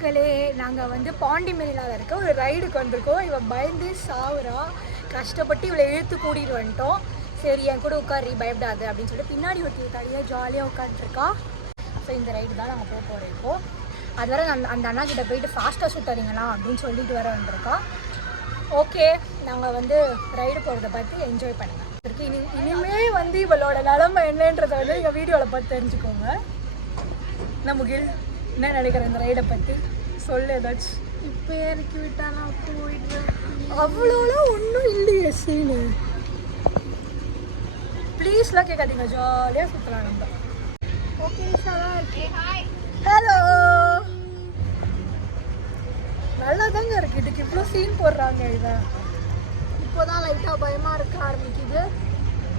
மக்களே, நாங்கள் வந்து பாண்டி மெரினாவில் இருக்க ஒரு ரைடுக்கு வந்திருக்கோம். இவன் பயந்து சாவுறா, கஷ்டப்பட்டு இவளை இழுத்து கூட்டிகிட்டு வந்துட்டோம். சரி என் கூட உட்காரி பயப்படாது அப்படின்னு சொல்லிட்டு பின்னாடி ஒருத்தி தனியாக ஜாலியாக உட்காந்துருக்கா. ஸோ இந்த ரைடு தான் நாங்கள் போக போகிறோம். இப்போது அது வரை அந்த அண்ணா கிட்ட போயிட்டு ஃபாஸ்ட்டாக சுற்றுறீங்களா அப்படின்னு சொல்லிட்டு வர வந்திருக்கா. ஓகே, நாங்கள் வந்து ரைடு போகிறத பார்த்து என்ஜாய் பண்ணுங்க. இனிமே வந்து இவளோட நிலைமை என்னன்றதை வந்து எங்கள் வீடியோவில் பார்த்து தெரிஞ்சுக்கோங்க. நமக்கு என்ன நினைக்கிறேன் இந்த ரைடை பற்றி சொல்லு ஏதாச்சும். இப்போ இறக்கி விட்டா நான் போயிடுவேன். அவ்வளோலாம் ஒன்றும் இல்லையே சீனு. ப்ளீஸ்லாம் கேட்காதீங்க, ஜாலியாக சுற்றலாம் நம்ம. ஓகே சாரா இருக்கு. ஹலோ, நல்லா தாங்க இருக்குது. இதுக்கு இவ்வளோ சீன் போடுறாங்க. இவன் இப்போதான் லைட்டாக பயமாக இருக்க ஆரம்பிக்குது.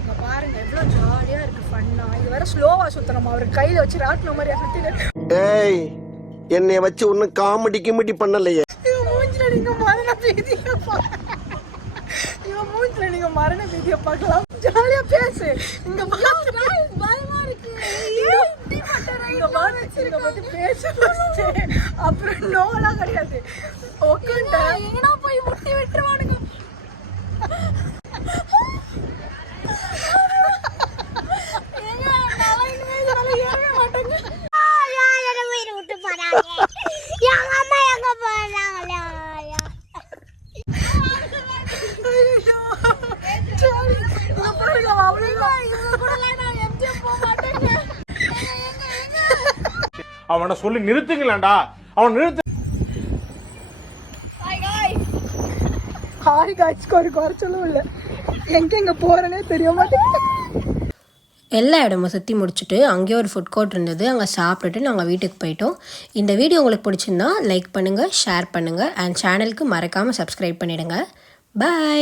இங்கே பாருங்க எவ்வளோ ஜாலியாக இருக்குது, ஃபன்னாக. இது வேற ஸ்லோவாக சுற்றணுமா, அவர் கையில் வச்சு ராட்டின மாதிரியா சுற்றிட்டு. ஏய், என்னை வச்சு ஒன்றும் காமெடி கிமெடி பண்ணலையே. இவன் மூஞ்சில் நீங்கள் மரண பீதியை மரண பீதியை பார்க்கலாம். ஜாலியாக பேசு. இங்கே பயமா இருக்கு. பத்தி பேச அப்புறம் நோலாம் கிடையாது. எங்கனா போய் முட்டி விட்டுருவானுங்க. அவனை சொல்லி நிறுத்துங்களேன்டா, அவன் நிறுத்து. ஹாய் காய்ச்சிக்கு ஒரு குறைச்சலும் இல்லை. எங்க போறேனே தெரிய மாட்டேங்குது. எல்லா இடமும் சுற்றி முடிச்சுட்டு அங்கேயே ஒரு ஃபுட் கோர்ட் இருந்தது. அங்கே சாப்பிட்டுட்டு நாங்கள் வீட்டுக்கு போயிட்டோம். இந்த வீடியோ உங்களுக்கு பிடிச்சிருந்தா லைக் பண்ணுங்கள், ஷேர் பண்ணுங்கள், அண்ட் சேனலுக்கு மறக்காமல் சப்ஸ்கிரைப் பண்ணிவிடுங்க. பாய்.